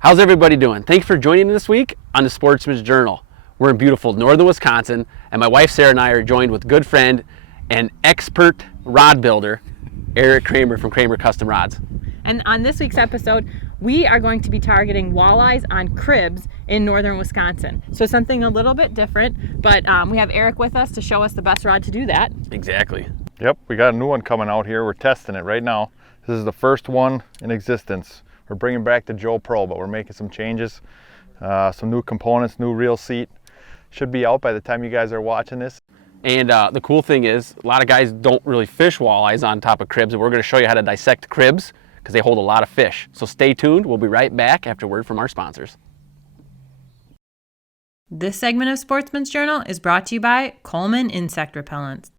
How's everybody doing? Thanks for joining me this week on the Sportsman's Journal. We're in beautiful northern Wisconsin, and my wife Sarah and I are joined with good friend and expert rod builder, Erik Kraemer from Kraemer Custom Rods. And on this week's episode, we are going to be targeting walleyes on cribs in northern Wisconsin. So something a little bit different, but we have Erik with us to show us the best rod to do that. Exactly. Yep, we got a new one coming out here. We're testing it right now. This is the first one in existence. We're bringing back the Joe Pro, but we're making some changes, some new components, new reel seat. Should be out by the time you guys are watching this. And the cool thing is, a lot of guys don't really fish walleyes on top of cribs, and we're going to show you how to dissect cribs because they hold a lot of fish. So stay tuned. We'll be right back after word from our sponsors. This segment of Sportsman's Journal is brought to you by Coleman Insect Repellents.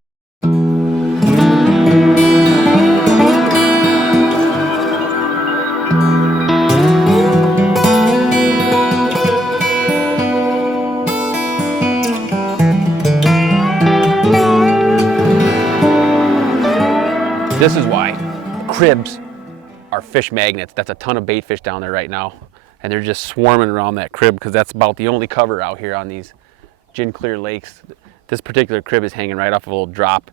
This is why cribs are fish magnets. That's a ton of bait fish down there right now, and they're just swarming around that crib because that's about the only cover out here on these gin clear lakes. This particular crib is hanging right off a little drop,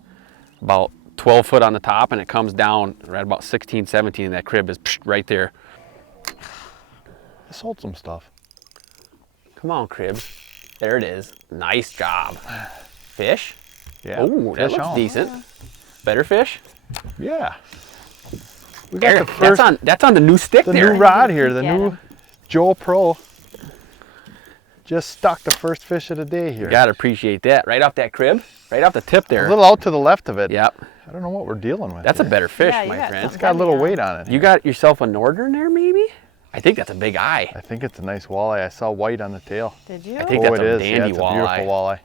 about 12 foot on the top, and it comes down right about 16, 17, and that crib is right there. I sold some stuff. Come on, cribs. There it is. Nice job. Fish? Yeah. Oh, that looks on. decent. Better fish? Yeah. We got Erik, the first, that's on the new stick the there. new rod here, the Yeah. new Joe Pro. Just stuck the first fish of the day here. You gotta appreciate that. Right off that crib, right off the tip there. A little out to the left of it. Yep. I don't know what we're dealing with. That's a here. better fish, Yeah, you my got friend. It's got a little weight on it. You got yourself a northern there, maybe? I think that's a big eye. I think it's a nice walleye. I saw white on the tail. Did you? I think that's it a is. dandy Yeah, it's a beautiful walleye. walleye.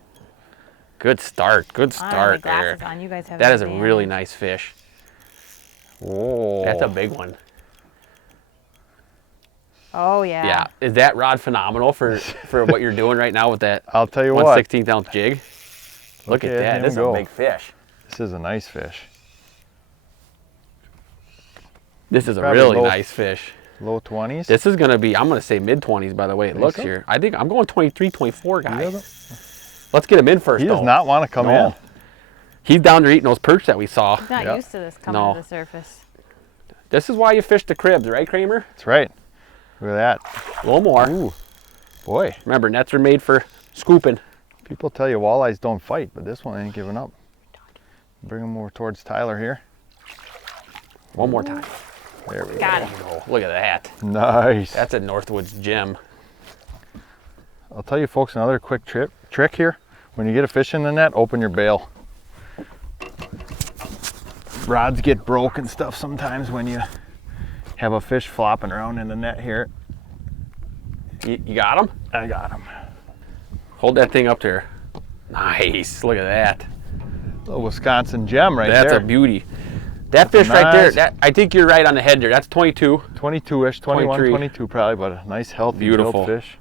Good start. Good I don't have start my there. glasses on. You guys have That an is a really advantage. nice fish. Whoa. That's a big one. Oh yeah. Yeah. Is that rod phenomenal for what you're doing right now with that I'll tell you what. 1/16 ounce jig? Look at at that. him This is go. a big fish. This is a nice fish. This is a Probably really low- nice fish. Low 20s. This is gonna be, I'm gonna say mid-20s by the way it Think looks so? here. I think I'm going 23, 24 He guys. doesn't- Let's get him in first He does though. not want to come No. in. He's down there eating those perch that we saw. He's not Yep. used to this coming No. to the surface. This is why you fish the cribs, right, Kraemer? That's right. Look at that. A little more. Ooh, boy. Remember, nets are made for scooping. People tell you walleyes don't fight, but this one ain't giving up. Bring him over towards Tyler here. One more time. There we Got it. Oh, look at that. go. Nice. That's a Northwoods gem. I'll tell you folks another quick trick here. When you get a fish in the net, open your bail. Rods get broke and stuff sometimes when you have a fish flopping around in the net here. You got him? I got him. Hold that thing up there. Nice. Look at that. Little Wisconsin gem right That's there. a beauty. That fish right there, Nice. I think you're right on the head there. That's 22. 22-ish, 21, 23. 22 probably, but a nice healthy Beautiful. built fish.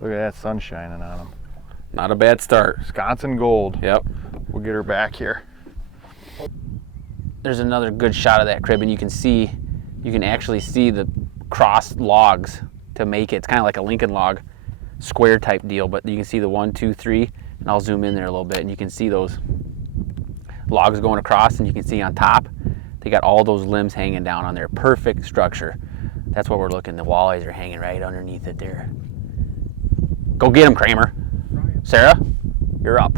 Look at that sun shining on him. Not a bad start. Wisconsin gold. Yep. We'll get her back here. There's another good shot of that crib, and you can actually see the crossed logs to make it. It's kind of like a Lincoln log square type deal, but you can see the 1, 2, 3, and I'll zoom in there a little bit, and you can see those logs going across, and you can see on top they got all those limbs hanging down on there. Perfect structure. That's what we're looking. The walleyes are hanging right underneath it there. Go get them, Kraemer. Sarah, you're up.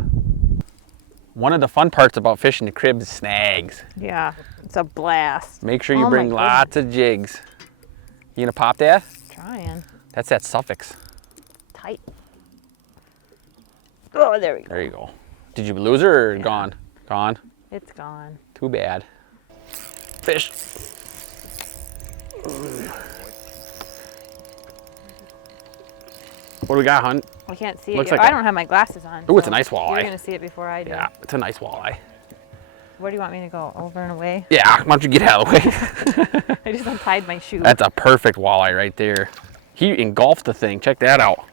One of the fun parts about fishing the crib is snags. Yeah. It's a blast. Make sure you Oh my bring goodness. lots of jigs. You gonna pop that? Trying. That's that suffix. Tight. Oh, there we go. There you go. Did you lose her or gone? Gone? It's gone. Too bad. Fish. What do we got, hun? I can't see Looks it yet. like I don't have my glasses on. Ooh, it's a so nice walleye. You're going to see it before I do. Yeah, it's a nice walleye. Where do you want me to go? Over and away? Yeah, why don't you get out of the way? I just untied my shoe. That's a perfect walleye right there. He engulfed the thing. Check that out.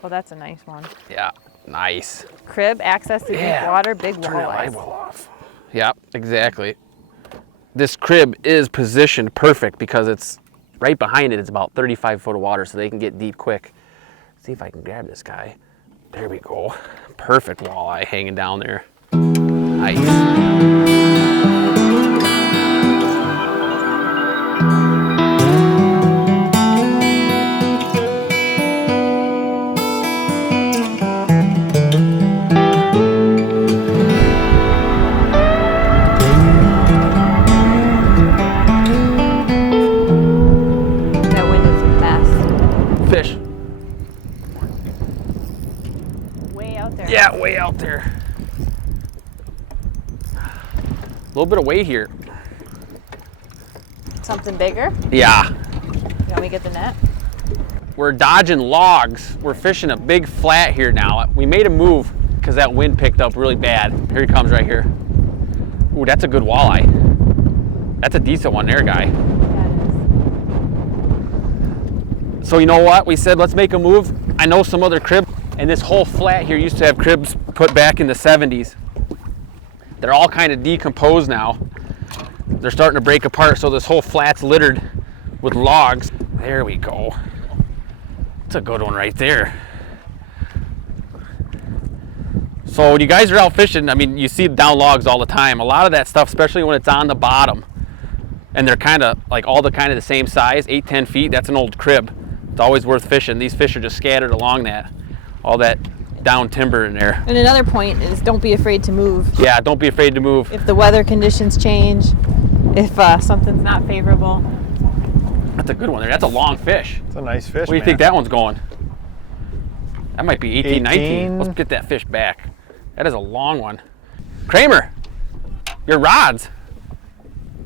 Well, that's a nice one. Yeah, nice. Crib, access to Yeah. deep water, big Turn that light walleyes. well off. Yeah, exactly. This crib is positioned perfect because it's right behind it is about 35 foot of water, so they can get deep quick. See if I can grab this guy. There we go. Perfect walleye hanging down there. Nice. That wind is the best. Fish. Way out there. Yeah, way out there. A little bit of weight here. Something bigger? Yeah. Can we get the net? We're dodging logs. We're fishing a big flat here now. We made a move because that wind picked up really bad. Here he comes right here. Ooh, that's a good walleye. That's a decent one there, guy. So you know what? We said, let's make a move. I know some other crib, and this whole flat here used to have cribs put back in the 70s. They're all kind of decomposed now. They're starting to break apart, so this whole flat's littered with logs. There we go. That's a good one right there. So when you guys are out fishing, I mean, you see down logs all the time. A lot of that stuff, especially when it's on the bottom, and they're kind of like all the kind of the same size, 8-10 feet, that's an old crib. It's always worth fishing. These fish are just scattered along that, all that down timber in there. And another point is don't be afraid to move. Yeah, don't be afraid to move. If the weather conditions change, if something's not favorable. That's a good one there. That's a long fish. It's a nice fish, Where do you think that one's going? That might be 18, 19. 18. Let's get that fish back. That is a long one. Kraemer, your rods,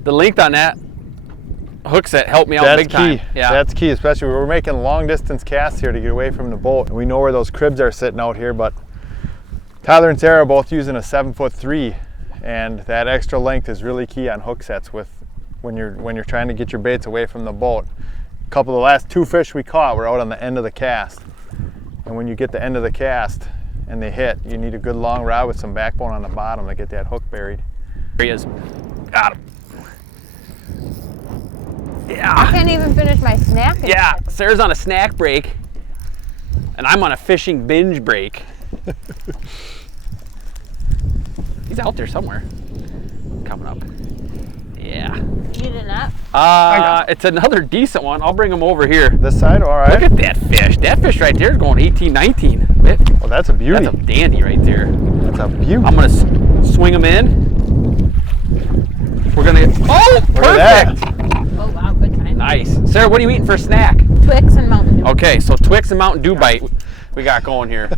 the length on that hook set helped me out That's big time. key. Yeah. That's key, especially we're making long distance casts here to get away from the boat. And we know where those cribs are sitting out here, but Tyler and Sara are both using a 7'3", and that extra length is really key on hook sets with when you're trying to get your baits away from the boat. A couple of the last 2 fish we caught were out on the end of the cast. And when you get the end of the cast and they hit, you need a good long rod with some backbone on the bottom to get that hook buried. There he is. Got him. I Yeah. can't even finish my snack. Yeah. Sarah's on a snack break, and I'm on a fishing binge break. He's out there somewhere. Coming up. Yeah. You did not? It's another decent one. I'll bring him over here. This side, all right. Look at that fish. That fish right there is going 18, 19. Well, that's a beauty. That's a dandy right there. That's a beauty. I'm gonna swing him in. We're gonna get, oh, Look at perfect. Oh wow, good time. Nice. Sarah, what are you eating for a snack? Twix and Mountain Dew. Okay, so Twix and Mountain Dew bite we got going here.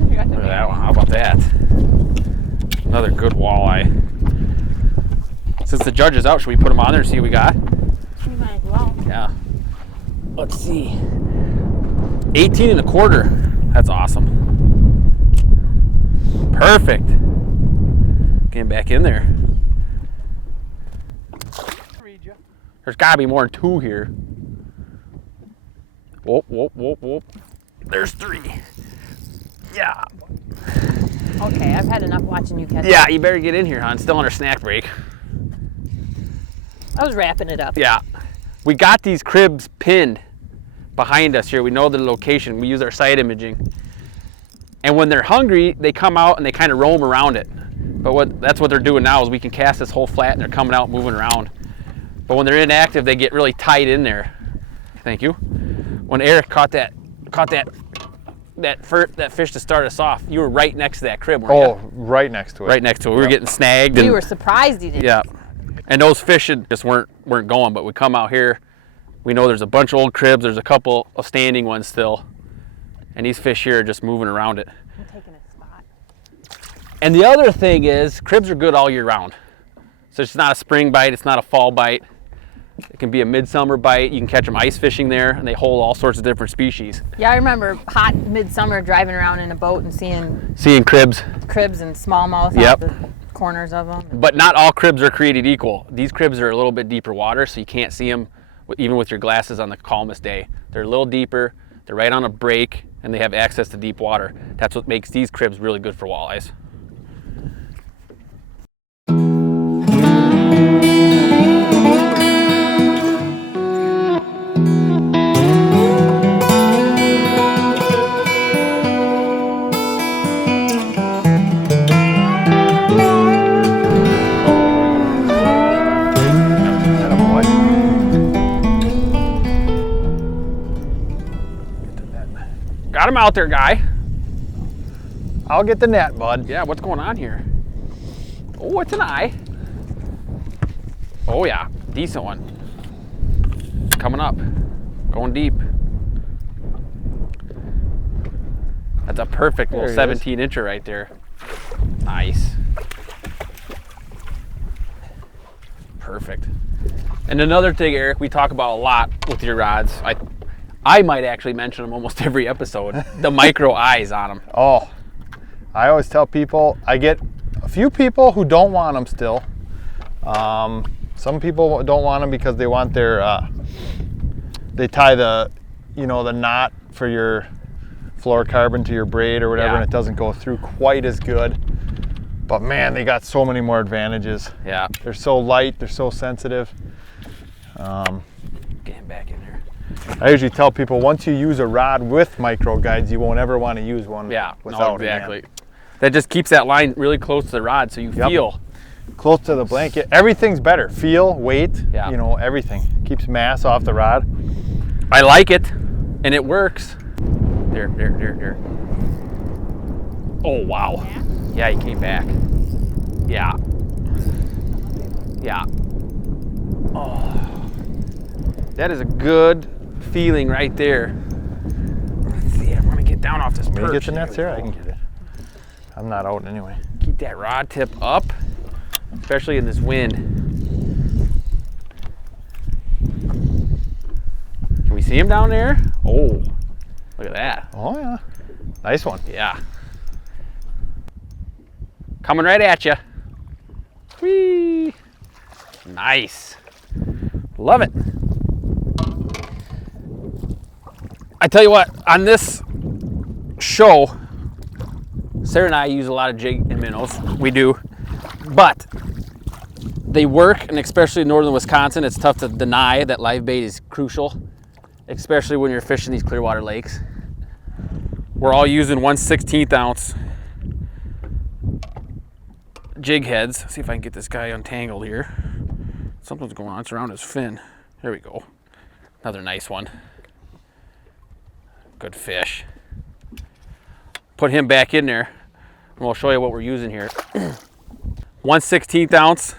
Look at that one. How about that? Another good walleye. Since the judge is out, should we put him on there and see what we got? You might as well. Yeah. Let's see. 18 1/4. That's awesome. Perfect. Getting back in there. There's gotta be more than 2 here. Whoop, whoop, whoop, whoop. There's 3. Yeah. Okay, I've had enough watching you catch. Yeah, you better get in here, hon. Still on our snack break. I was wrapping it up. Yeah. We got these cribs pinned behind us here. We know the location. We use our site imaging. And when they're hungry, they come out and they kind of roam around it. But that's what they're doing now is we can cast this whole flat and they're coming out, moving around. But when they're inactive, they get really tight in there. Thank you. When Erik caught that fish to start us off, you were right next to that crib, weren't you? Oh, right next to it. Right next to it. We were getting snagged. We were surprised he didn't. Yeah. And those fish just weren't going, but we come out here, we know there's a bunch of old cribs, there's a couple of standing ones still, and these fish here are just moving around it. I'm taking a spot. And the other thing is, cribs are good all year round. So it's not a spring bite, it's not a fall bite. It can be a midsummer bite. You can catch them ice fishing there, and they hold all sorts of different species. Yeah, I remember hot midsummer driving around in a boat and seeing Seeing cribs. cribs and smallmouth Yep. out the corners of them. But not all cribs are created equal. These cribs are a little bit deeper water, so you can't see them even with your glasses on the calmest day. They're a little deeper, they're right on a break, and they have access to deep water. That's what makes these cribs really good for walleyes. Got him out there, guy. I'll get the net, bud. Yeah, what's going on here? Oh, it's an eye. Oh yeah, decent one. Coming up, going deep. That's a perfect little 17-incher right there. Nice. Perfect. And another thing, Eric, we talk about a lot with your rods. I might actually mention them almost every episode. The micro eyes on them. Oh, I always tell people, I get a few people who don't want them still. Some people don't want them because they want their, they tie the, you know, the knot for your fluorocarbon to your braid or whatever, Yeah. and it doesn't go through quite as good. But man, they got so many more advantages. Yeah. They're so light, they're so sensitive. Get him back in there. I usually tell people once you use a rod with micro guides, you won't ever want to use one without no, exactly. it. That just keeps that line really close to the rod so you feel. Close to the blanket. Everything's better. Feel, weight, Yeah. you know, everything. Keeps mass off the rod. I like it, and it works. There. Oh, wow. Yeah, he came back. Yeah. Yeah. Oh. That is a good feeling right there. Let's see, I want to get down off this perch. Can you get the nets There here? we I go. can get it. I'm not out anyway. Keep that rod tip up, especially in this wind. Can we see him down there? Oh, look at that. Oh yeah. Nice one. Yeah. Coming right at you. Whee! Nice. Love it. I tell you what, on this show, Sarah and I use a lot of jig and minnows. We do. But they work, and especially in northern Wisconsin, it's tough to deny that live bait is crucial, especially when you're fishing these Clearwater lakes. We're all using 1/16 ounce jig heads. See if I can get this guy untangled here. Something's going on. It's around his fin. There we go. Another nice one. Good fish. Put him back in there, and we'll show you what we're using here. 1/16 ounce,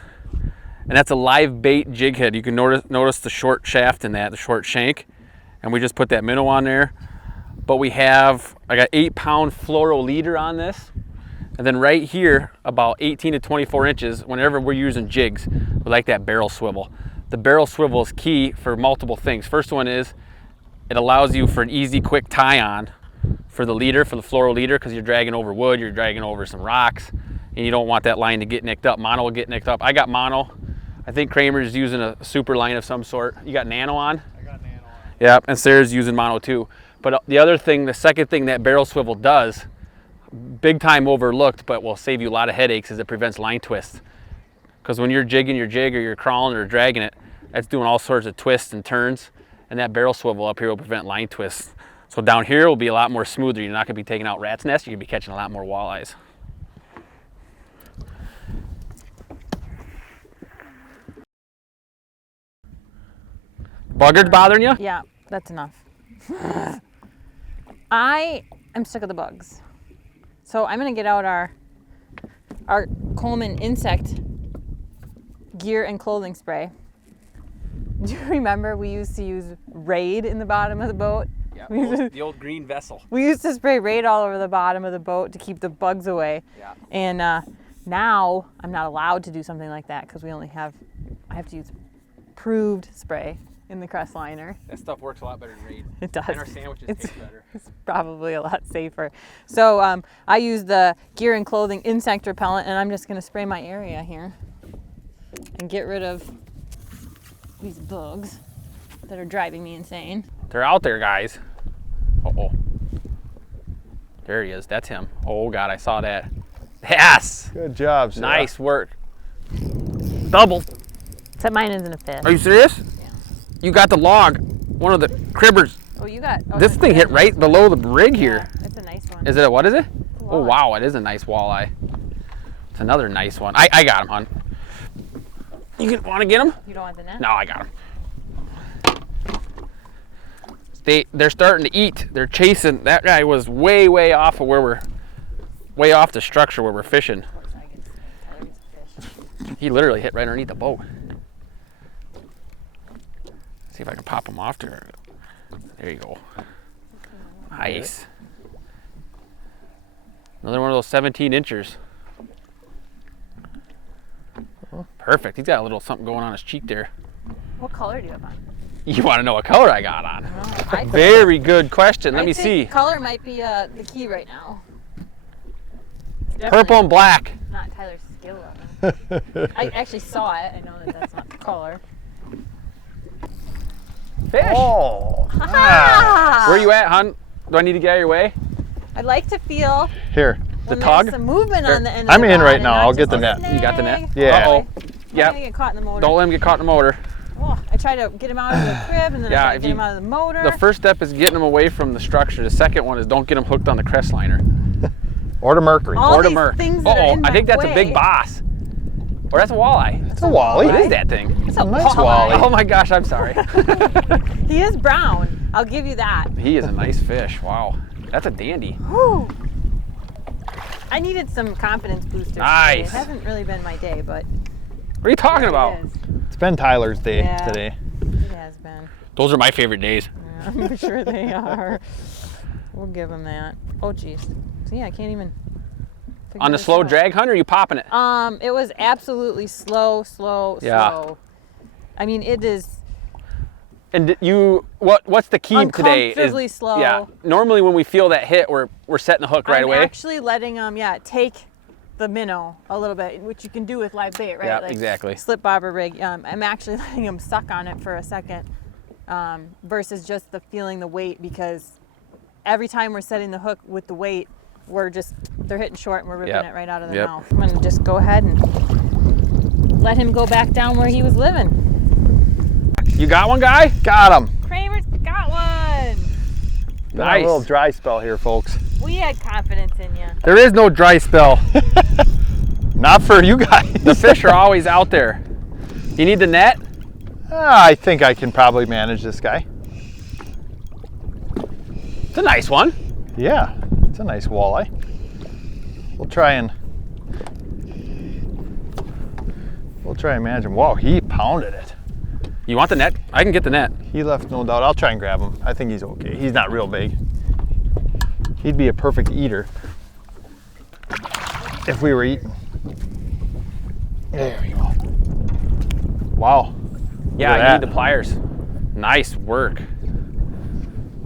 and that's a live bait jig head. You can notice the short shaft in that, the short shank, and we just put that minnow on there. But I got 8-pound fluoro leader on this, and then right here, about 18 to 24 inches, whenever we're using jigs, we like that barrel swivel. The barrel swivel is key for multiple things. First one is, it allows you for an easy, quick tie-on for the leader, for the fluoro leader, because you're dragging over wood, you're dragging over some rocks, and you don't want that line to get nicked up. Mono will get nicked up. I got mono. I think Kraemer's using a super line of some sort. You got nano on? I got nano on. Yeah, and Sarah's using mono too. But the other thing, the second thing that barrel swivel does, big time overlooked, but will save you a lot of headaches, is it prevents line twists. Because when you're jigging your jig or you're crawling or dragging it, that's doing all sorts of twists and turns, and that barrel swivel up here will prevent line twists. So down here will be a lot more smoother. You're not going to be taking out rat's nests. You're going to be catching a lot more walleyes. Buggers bothering you? Yeah, that's enough. I am sick of the bugs. So I'm gonna get out our Coleman insect gear and clothing spray. Do you remember we used to use Raid in the bottom of the boat? Yeah, the old green vessel. We used to spray Raid all over the bottom of the boat to keep the bugs away. Yeah. And now I'm not allowed to do something like that because I have to use proved spray in the crest liner. That stuff works a lot better than Raid. It does. And our sandwiches taste better. It's probably a lot safer. So I use the gear and clothing insect repellent, and I'm just going to spray my area here and get rid of these bugs that are driving me insane. They're out there, guys. Uh-oh. There he is. That's him. Oh, God, I saw that. Yes! Good job, Sarah. Nice work. Double. Except mine isn't a fish. Are you serious? Yeah. You got the log. One of the cribbers. Oh, you got... Oh, This that's thing a hit nice right one. below the rig here. Yeah, it's a nice one. Is it? What is it? a Oh, walleye. wow. It is a nice walleye. It's another nice one. I got him, hon. You want to get him? You don't want the net? No, I got him. they're starting to eat. They're chasing. That guy was way off of where we're, way off the structure where we're fishing. He literally hit right underneath the boat. See if I can pop him off there. There you go. Nice. Another one of those 17 inchers. Perfect. He's got a little something going on his cheek there. What color do you have on? You want to know what color I got on? I Very good question. Let me see. Color might be the key right now. Purple and black. Not Tyler's skill level. I actually saw it. I know that that's not the color. Fish. Oh. Ha-ha! Where are you at, hon? Do I need to get out of your way? I'd like to feel Here. The when tug? there's some movement on the end of I'm the in rod right and now. not I'll just get the a net. snag. You got the net? Yeah. Uh-oh. I'm Yep. gonna get caught in the motor. Don't let him get caught in the motor. Oh, I try to get him out of the crib and then Yeah, I try to if get you- him out of the motor. The first step is getting him away from the structure. The second one is don't get him hooked on the crest liner. Or to mercury. All Or to these Merc. things that are in I my think that's a way. big bass. Or that's a walleye. It's a walleye. What is that thing? It's a nice walleye. walleye. Oh my gosh, I'm sorry. He is brown. I'll give you that. He is a nice fish. Wow. That's a dandy. Whew. I needed some confidence boosters today. Nice. It hasn't really been my day, but What are you talking about? it is. It's been Tyler's day Yeah. today. It has been. Those are my favorite days. Yeah, I'm sure they are. We'll give him that. Oh, geez. See, I can't even. figure On the this slow out. drag hunt, or are you popping it? It was absolutely slow. Yeah. Slow. I mean, it is And what's the key today? uncomfortably slow. Yeah. Normally when we feel that hit, we're setting the hook right I'm away. actually letting them, take the minnow a little bit, which you can do with live bait, right? Yeah, exactly. Slip bobber rig. I'm actually letting them suck on it for a second, versus just feeling the weight, because every time we're setting the hook with the weight, they're hitting short and we're ripping Yep. it right out of their Yep. mouth. I'm gonna just go ahead and let him go back down where he was living. You got one, guy? Got him. Kramer's got one. Been a Nice. little dry spell here, folks. We had confidence in you. There is no dry spell. Not for you guys. The fish are always out there. You need the net? I think I can probably manage this guy. It's a nice one. Yeah, it's a nice walleye. We'll try and manage him. Wow, he pounded it. You want the net? I can get the net. He left no doubt. I'll try and grab him. I think he's okay. He's not real big. He'd be a perfect eater if we were eating. There we go. Wow. Yeah, Look you at need that. the pliers. Nice work.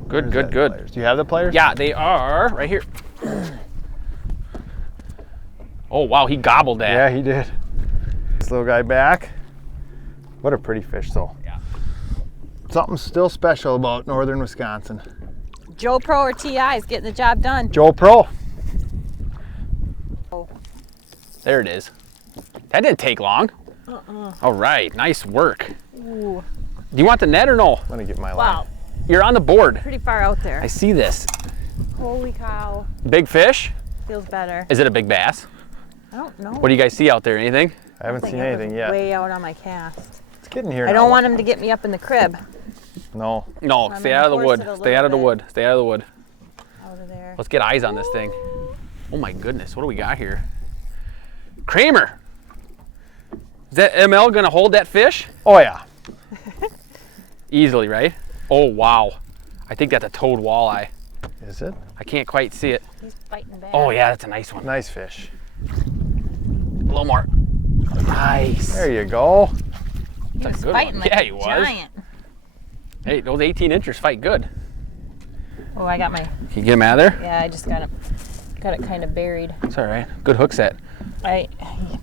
Good, Where's good, that good. pliers? Do you have the pliers? Yeah, they are right here. Oh, wow, he gobbled that. Yeah, he did. This little guy back. What a pretty fish, though. Yeah. Something still special about northern Wisconsin. Joe Pro or TI is getting the job done. Joe Pro. There it is. That didn't take long. All right, nice work. Ooh. Do you want the net or no? I'm gonna get my line. Wow, You're on the board. pretty far out there. I see this. Holy cow. Big fish? Feels better. Is it a big bass? I don't know. What do you guys see out there? Anything? I haven't think seen it was anything yet. Way out on my cast. It's getting here I now. don't want him to get me up in the crib. No. No, I'm stay gonna out of the force wood. it a Stay out of the little wood. Stay out of the wood. Out of there. Let's get eyes on this thing. Oh my goodness, what do we got here? Kraemer. Is that ML gonna hold that fish? Oh yeah. Easily, right? Oh wow. I think that's a toad walleye. Is it? I can't quite see it. He's fighting back. Oh yeah, that's a nice one. Nice fish. A little more. Nice. There you go. He That's was a good fighting one. like Yeah, a he was. giant. Hey, those 18 inchers fight good. Oh, I got my, Can you get him out of there? yeah, I just got it kind of buried. It's all right. Good hook set. I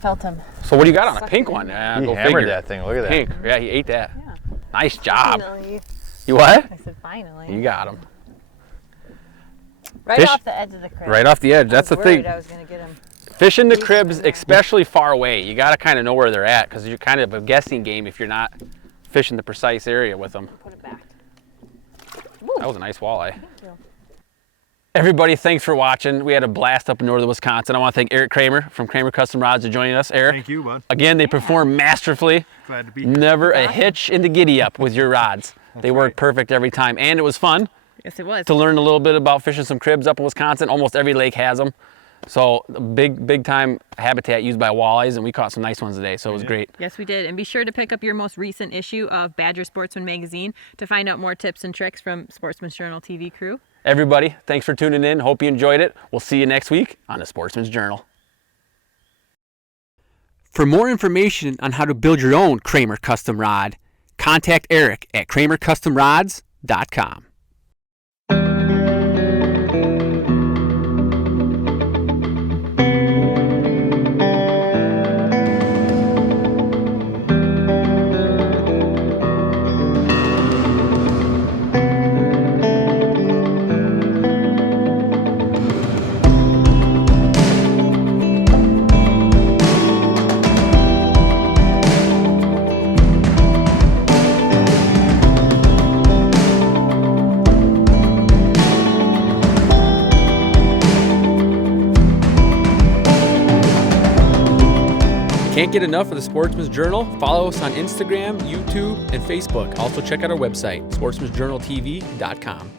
felt him. So what do you got on a Suck pink it. one? Yeah, He go hammered figure. that thing. Look at that. Pink. Yeah, he ate that. Yeah. Nice job. Finally. You what? I said finally. You got him. Right Fish- off the edge of the crib. Right off the edge. That's I the was worried thing. I was gonna get him. Fishing the He's cribs, in there. especially far away, you got to kind of know where they're at because you're kind of a guessing game if you're not fishing the precise area with them. Put it back. That was a nice walleye. Thank you. Everybody, thanks for watching. We had a blast up in northern Wisconsin. I want to thank Erik Kraemer from Kraemer Custom Rods for joining us. Erik, Thank you, bud. again, they perform masterfully. Glad to be Never a hitch in the giddy up with your rods. They worked perfect every time, and it was fun Yes, it was. to learn a little bit about fishing some cribs up in Wisconsin. Almost every lake has them. So big time habitat used by walleyes, and we caught some nice ones today, so it was great. Yes, we did. And be sure to pick up your most recent issue of Badger Sportsman magazine to find out more tips and tricks from Sportsman's Journal TV crew. Everybody, thanks for tuning in. Hope you enjoyed it. We'll see you next week on the Sportsman's Journal. For more information on how to build your own Kraemer Custom Rod, contact Erik at KraemerCustomRods.com. Can't get enough of the Sportsman's Journal? Follow us on Instagram, YouTube, and Facebook. Also check out our website, sportsmansjournaltv.com.